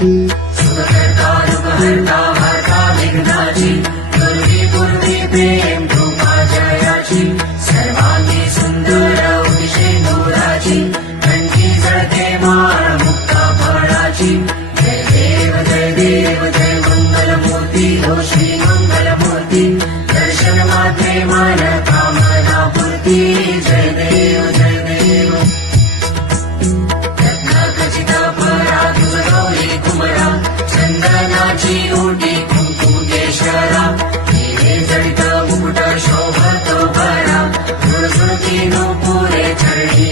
सुखकर्ता दुःखहर्ता हर्ता विघ्नाची दुर्वी दुर्वी प्रेम कृपा जयाची सर्वांगी सुंदर अतिशय नूराची कंठी जळते माळ मुक्ता फळाची जय देव जय मंगलमूर्ती हो श्री मंगलमूर्ती दर्शन मात्रे मन कामना पूर्ती जय देव रत्नखचित परा तुझ गौरी कुमरा चंदनाची ओटी कुंकुम केशरा हिरे जडित मुकुट शोभतो बरा सुरसुरती नुपुरे चरणी